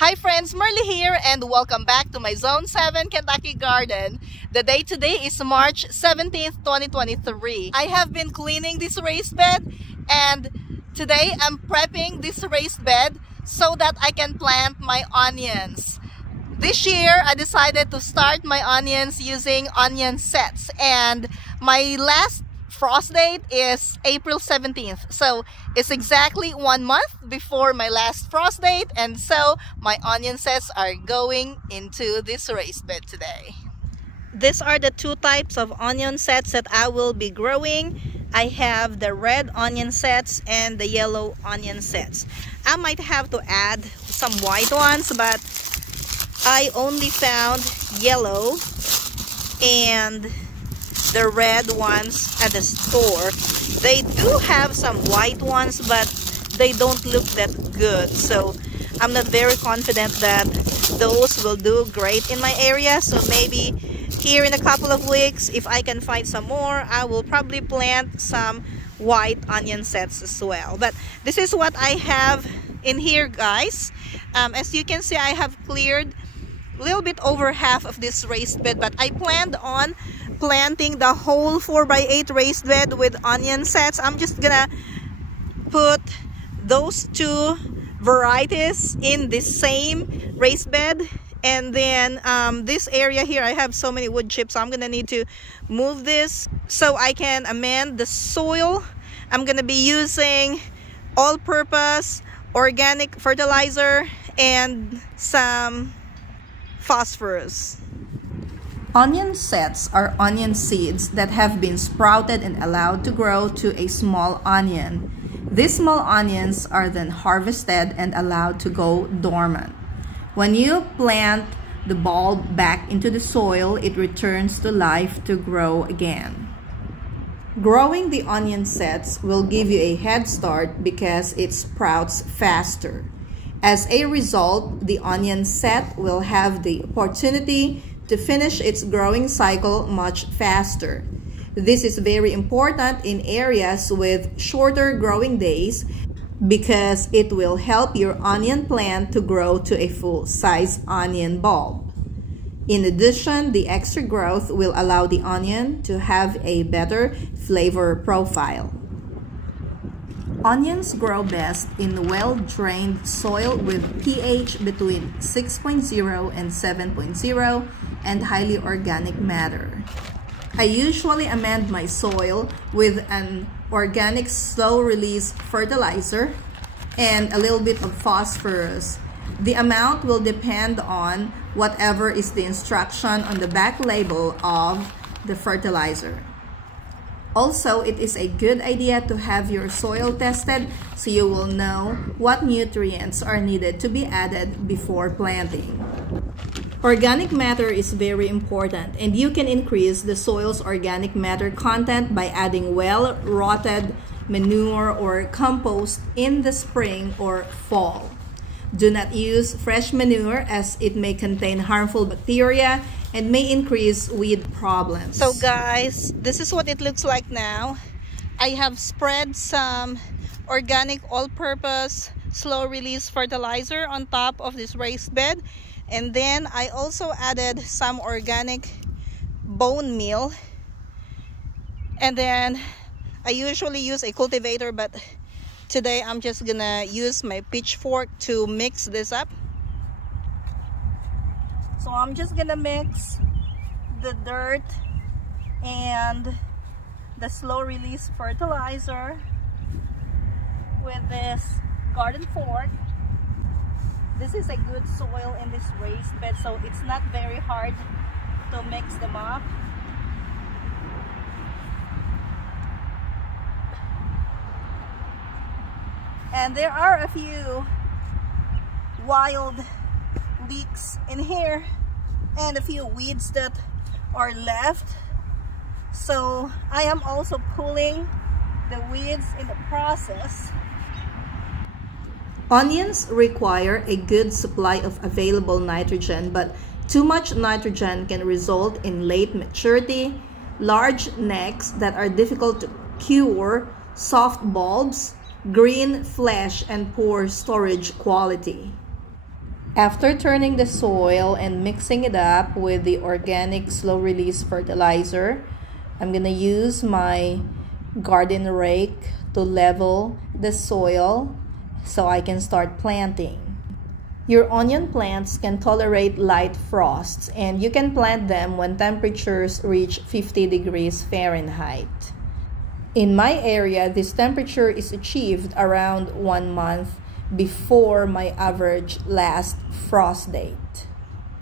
Hi friends, Merly here and welcome back to my Zone 7 Kentucky garden. The day today is March 17th, 2023. I have been cleaning this raised bed and today I'm prepping this raised bed so that I can plant my onions. This year I decided to start my onions using onion sets, and my last frost date is April 17th, so it's exactly 1 month before my last frost date, and so my onion sets are going into this raised bed today. These are the two types of onion sets that I will be growing. I have the red onion sets and the yellow onion sets. I might have to add some white ones, but I only found yellow and the red ones at the store. They do have some white ones, but they don't look that good, so I'm not very confident that those will do great in my area. So maybe here in a couple of weeks, if I can find some more, I will probably plant some white onion sets as well. But this is what I have in here, guys. As you can see, I have cleared a little bit over half of this raised bed, but I planned on planting the whole 4x8 raised bed with onion sets. I'm just gonna put those two varieties in the same raised bed, and then this area here, I have so many wood chips, so I'm gonna need to move this so I can amend the soil. I'm gonna be using all-purpose organic fertilizer and some phosphorus. Onion sets are onion seeds that have been sprouted and allowed to grow to a small onion. These small onions are then harvested and allowed to go dormant. When you plant the bulb back into the soil, it returns to life to grow again. Growing the onion sets will give you a head start because it sprouts faster. As a result, the onion set will have the opportunity to finish its growing cycle much faster. This is very important in areas with shorter growing days because it will help your onion plant to grow to a full-size onion bulb. In addition, the extra growth will allow the onion to have a better flavor profile. Onions grow best in well-drained soil with pH between 6.0 and 7.0 and highly organic matter. I usually amend my soil with an organic slow-release fertilizer and a little bit of phosphorus. The amount will depend on whatever is the instruction on the back label of the fertilizer. Also, it is a good idea to have your soil tested so you will know what nutrients are needed to be added before planting. Organic matter is very important, and you can increase the soil's organic matter content by adding well-rotted manure or compost in the spring or fall. Do not use fresh manure as it may contain harmful bacteria and may increase weed problems. So guys, this is what it looks like now. I have spread some organic all-purpose slow-release fertilizer on top of this raised bed, and then I also added some organic bone meal, and then I usually use a cultivator, but today I'm just gonna use my pitchfork to mix this up. So I'm just gonna mix the dirt and the slow release fertilizer with this garden fork. This is a good soil in this raised bed, so it's not very hard to mix them up. And there are a few wild leeks in here and a few weeds that are left, so I am also pulling the weeds in the process. Onions require a good supply of available nitrogen, but too much nitrogen can result in late maturity, large necks that are difficult to cure, soft bulbs, green flesh, and poor storage quality. After turning the soil and mixing it up with the organic slow-release fertilizer, I'm gonna use my garden rake to level the soil so I can start planting. Your onion plants can tolerate light frosts, and you can plant them when temperatures reach 50 degrees Fahrenheit. In my area, this temperature is achieved around 1 month before my average last frost date.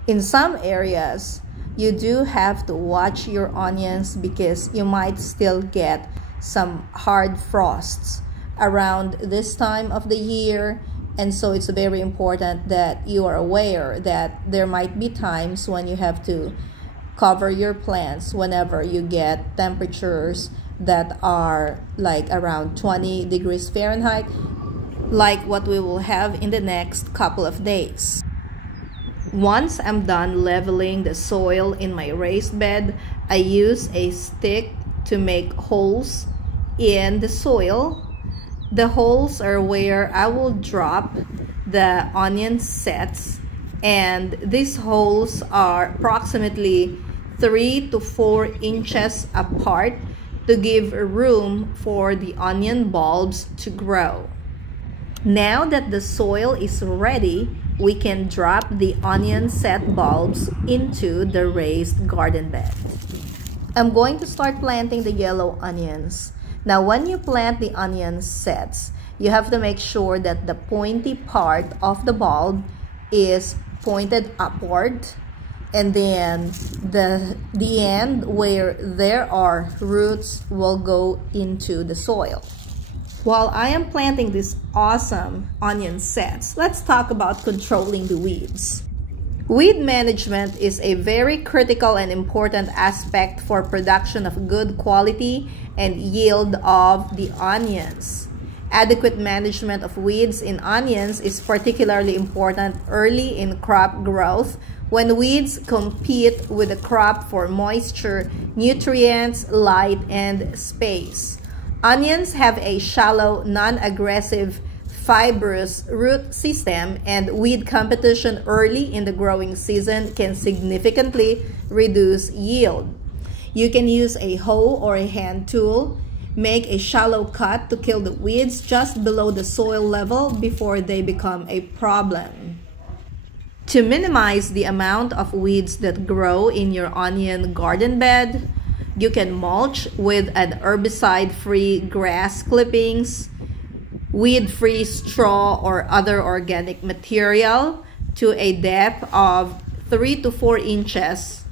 In some areas, you do have to watch your onions because you might still get some hard frosts around this time of the year. And so it's very important that you are aware that there might be times when you have to cover your plants whenever you get temperatures that are like around 20 degrees Fahrenheit, like what we will have in the next couple of days. Once I'm done leveling the soil in my raised bed, I use a stick to make holes in the soil. The holes are where I will drop the onion sets, and these holes are approximately 3 to 4 inches apart to give room for the onion bulbs to grow. Now that the soil is ready, we can drop the onion set bulbs into the raised garden bed. I'm going to start planting the yellow onions. Now, when you plant the onion sets, you have to make sure that the pointy part of the bulb is pointed upward, and then the end where there are roots will go into the soil. While I am planting these awesome onion sets, let's talk about controlling the weeds. Weed management is a very critical and important aspect for production of good quality and yield of the onions. Adequate management of weeds in onions is particularly important early in crop growth when weeds compete with the crop for moisture, nutrients, light, and space. Onions have a shallow, non-aggressive, fibrous root system, and weed competition early in the growing season can significantly reduce yield. You can use a hoe or a hand tool. Make a shallow cut to kill the weeds just below the soil level before they become a problem. To minimize the amount of weeds that grow in your onion garden bed, you can mulch with an herbicide-free grass clippings, weed-free straw, or other organic material to a depth of 3 to 4 inches.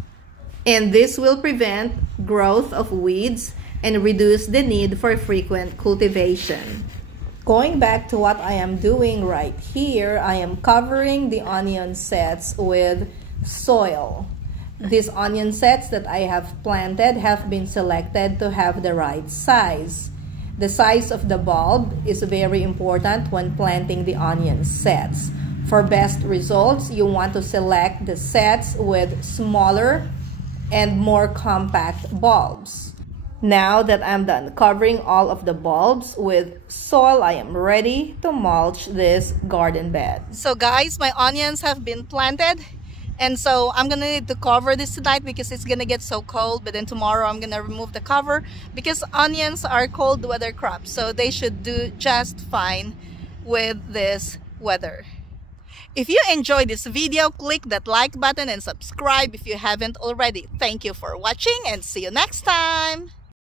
And this will prevent growth of weeds and reduce the need for frequent cultivation. Going back to what I am doing right here, I am covering the onion sets with soil. These onion sets that I have planted have been selected to have the right size. The size of the bulb is very important when planting the onion sets. For best results, you want to select the sets with smaller and more compact bulbs. Now that I'm done covering all of the bulbs with soil, I am ready to mulch this garden bed. So guys, my onions have been planted, and so I'm gonna need to cover this tonight because it's gonna get so cold, but then tomorrow I'm gonna remove the cover because onions are cold weather crops, so they should do just fine with this weather. If you enjoyed this video, click that like button and subscribe if you haven't already. Thank you for watching and see you next time.